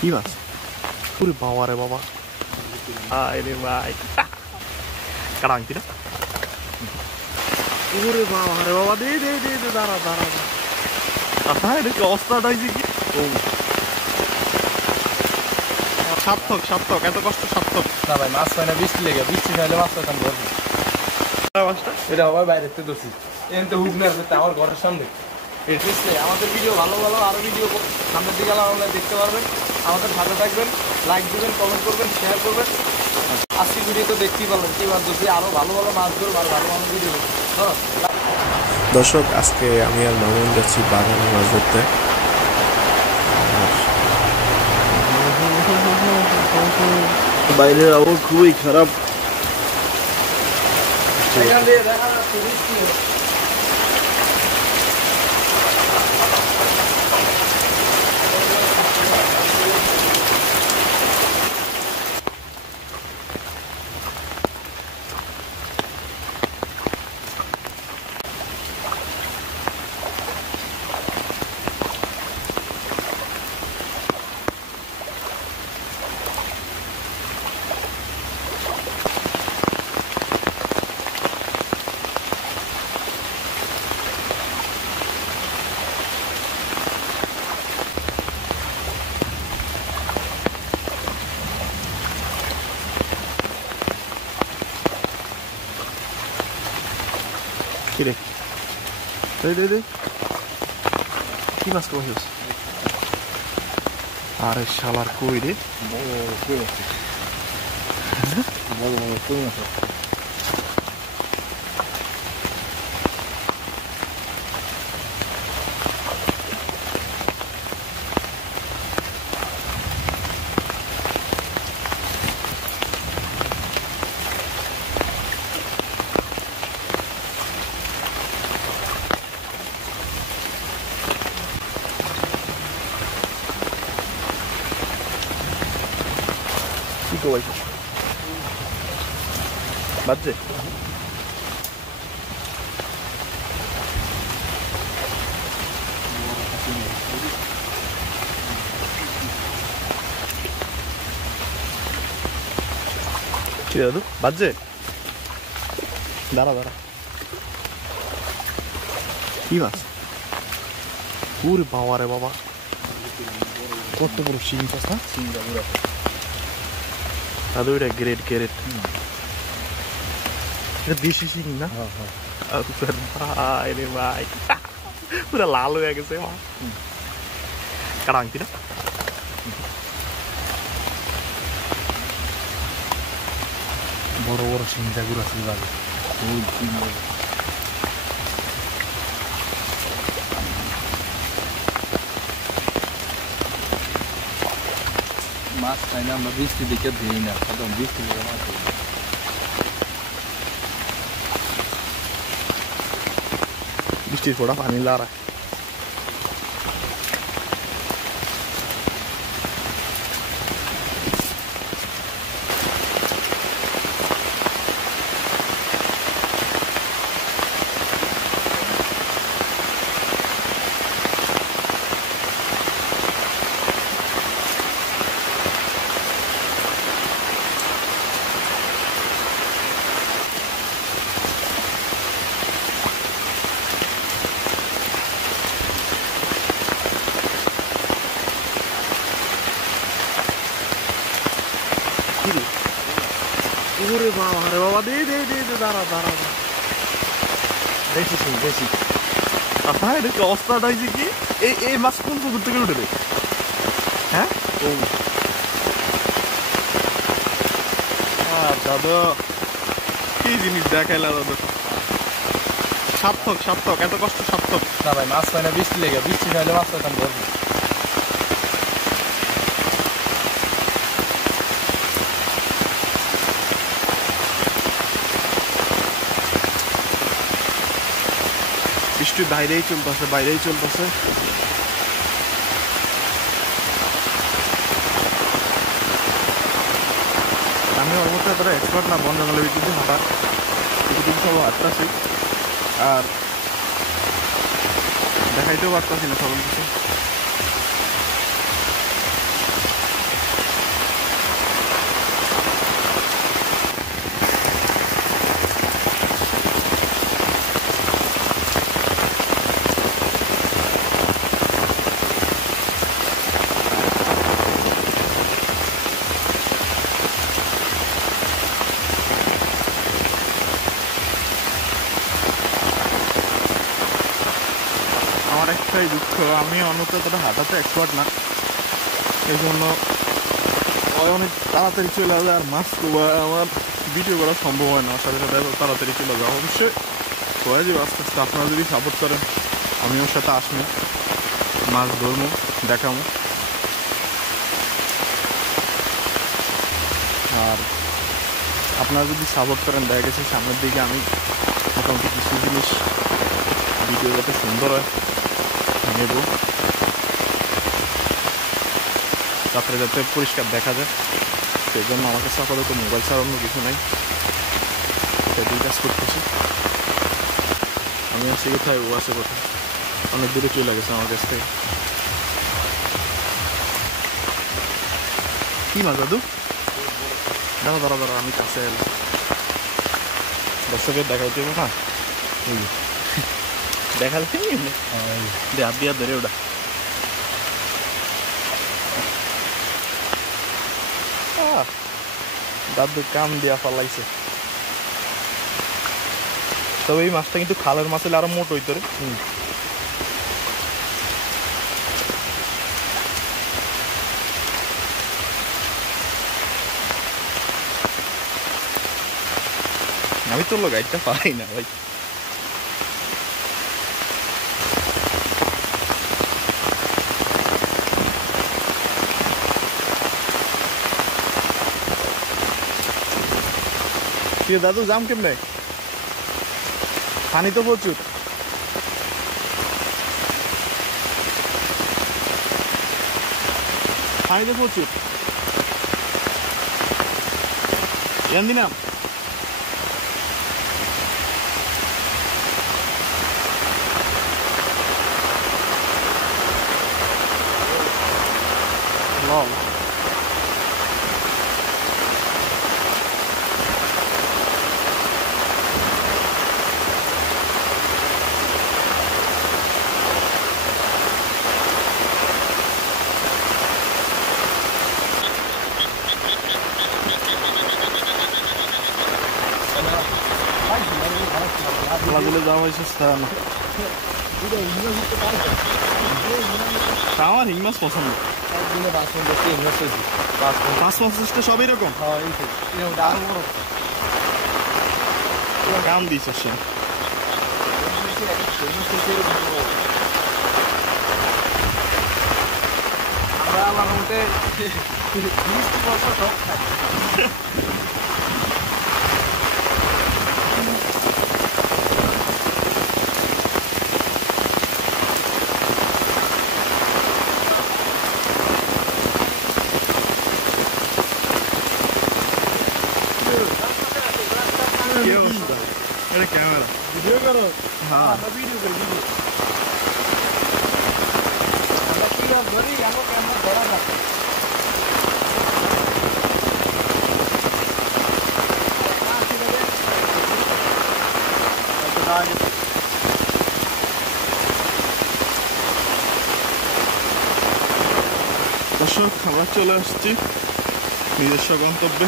কি মাছ? ওরে বাবা রে বাবা, আরে ভাই কাটা আনছি না। ওরে বাবা রে বাবা, দে দে দে দে, দাঁড়া দাঁড়া দাঁড়া, এটা কি অবস্থাটা হয়েছে কি? ও সার্থক সার্থক, এত কষ্ট সার্থক। না ভাই মাছ পাই না, বৃষ্টি লেগে, বৃষ্টি না হলে মাছ পাইতাম ধরবো। মাছটা এটা আবার বাইরে থেকে ধরছি, এমনি হুক না আমার ঘরের সামনে। আমাদের ভিডিও ভালো ভালো আরো ভিডিও সামনের দিকে আমরা দেখতে পারবেন। আমাদের সাথে থাকবেন, লাইক দিবেন, কমেন্ট করবেন, শেয়ার করবেন। আজকে ভিডিও তো দেখতেই পারবেন কি মাছ ধরছি, আরো ভালো ভালো মাছ ধরবো, ভালো ভালো ভিডিও দেখবো। দর্শক, আজকে আমি আর মামুন যাচ্ছি বাগানে মাছ ধরতে। বাইরের আবহাওয়া খুবই খারাপ। কি রে, দে দে দে, কি মাছ কমাইছিস? আরে শালার কই রে, কই আছে? বড় বড় কই আছে? কি কমাইছিস? বাজছে কি দাদু, বাজছে, দাঁড়া দাঁড়া। কি মাছ? ওরে বাবা রে বাবা, কত বড় শিং মাছ না? দাদু এটা গ্রেট গ্রেট, এটা দেশি শিং না? ভাই রে ভাই, পুরো লাল হয়ে গেছে। কাটা আনছি না। বড় বড় সিংটা গুলো আছে বাজে। মাছ খাই না আমরা, বৃষ্টি দেখে দিই না, একদম বৃষ্টি দেখে মাছ ধরি। বৃষ্টির ফোঁটা পানি লারা। ওরে বাবা রে বাবা, দে দে দে দে, দাঁড়া দাঁড়া দাঁড়া, বেশি সিং বেশি। আপনার এটা কি অবস্থাটা হয়েছে কি? এই এই মাছ কোন পুকুর থেকে উঠে রে? হ্যাঁ দাদু, কি জিনিস দেখাইলা দাদু, সার্থক সার্থক, এত কষ্ট সার্থক। না ভাই মাছ পাই না, বৃষ্টি লেগে, বৃষ্টি না হলে মাছ পাইতাম ধরবো। বৃষ্টি বাইরেই চলতেছে, বাইরেই চলতেছে। আমি ওর মতো এতটা এক্সপার্ট না বন জঙ্গলের ভিতরে হাঁটা, এটুকু সব হাঁটতেছি আর দেখাইতেও পারতাছি না সকল কিছু। দুঃখ, আমি অন্যত ততটা হাঁটাতে এক্সপার্ট না, এই জন্য অনেক তাড়াতাড়ি চলে যায় আর মাছ আমার ভিডিও করা সম্ভব হয় না। সাথে সাথে তাড়াতাড়ি চলে যায়। অবশ্যই হয়ে যাবে আস্তে আস্তে, আপনারা যদি সাপোর্ট করেন আমি ওর সাথে আসবো, মাছ ধরবো, দেখাবো। আর আপনারা যদি সাপোর্ট করেন, দেখা গেছে সামনের দিকে আমি মোটামুটি কিছু জিনিস ভিডিও যাতে সুন্দর হয় নেব, তারপরে যাতে পরিষ্কার দেখা যায়। সেই জন্য আমার কাছে আপাতত মোবাইল ছাড়ানো কিছু নাই, সেটাই কাজ করতেছি। আমি আছি কোথায়, ও আছে কোথায়, অনেক দূরে চলে গেছে আমার কাছ থেকে। কি মাছ দাদু? দাঁড়া দাঁড়া দাঁড়া, আমি কাছে এলাম, দর্শকের দেখাইতে না, দেখাতে হাত দিয়ে ধরে ওটা। দাদু কাম দিয়া ফালাইছে। তবে এই মাছটা কিন্তু খালের মাছ হলে আরো মোট হইতো রে। আমি তো লোক গাইডটা পাই না ভাই। দাদু যাম কেমনে? পানি তো প্রচুর। পানি তো প্রচুর। এন দিনাম লল খেলাধুলে যাওয়া হয়েছে না। আমার হিং মাছ পছন্দ। 5-50টা সব এরকম কাম দিয়েছে সে। আমরা আমার মতে 20 বছর সব খাই। কি অবস্থা? এটা ক্যামেরা ভিডিও করো? হ্যাঁ ভিডিও করি। কি ধরি আমার ক্যামেরা ধরা না। দর্শক, আমরা চলে আসছি নিজস্ব গন্তব্যে।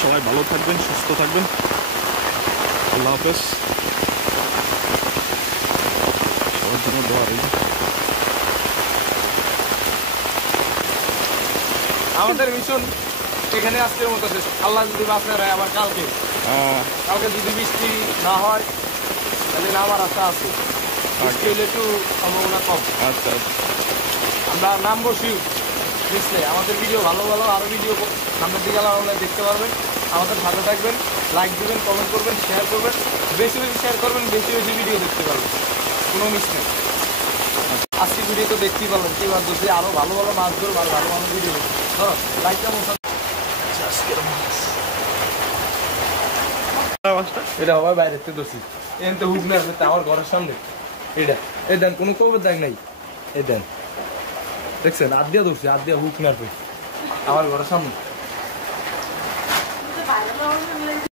সবাই ভালো থাকবেন, সুস্থ থাকবেন। আল্লাহ হাফেজ। সবার জন্য দোয়া রইল। আমাদের মিশন এখানে আজকের মতো শেষ। আল্লাহ যদি বাঁচায় রায় আবার কালকে যদি বৃষ্টি না হয় তাহলে নামার আশা আছে। বৃষ্টি হলে একটু সম্ভাবনা কম। আচ্ছা, আমরা নামবো শিউ বুঝলে। আমাদের ভিডিও ভালো ভালো আরো ভিডিও সামনের দিকে অনলাইনে দেখতে পারবেন। আমাদের সাথে থাকবেন, লাইক দিবেন, কমেন্ট করবেন, শেয়ার করবেন, বেশি বেশি শেয়ার করবেন, বেশি বেশি ভিডিও দেখতে পারবেন, কোনো মিস নেই। আজকে ভিডিও তো দেখতেই পারবেন কি মাছ ধরছি, আরো ভালো ভালো মাছ ধরবো আর ভালো ভালো ভিডিও দেখবো। ধরো লাইকটা এটা হবে বাইরে থেকে ধরছি। এখান থেকে হুক না আমার ঘরের সামনে এটা। এই দেন কোনো কবে দেখ নাই, এই দেন দেখছেন হাত দিয়া ধরছি, হাত দিয়া হুক না আমার ঘরের সামনে।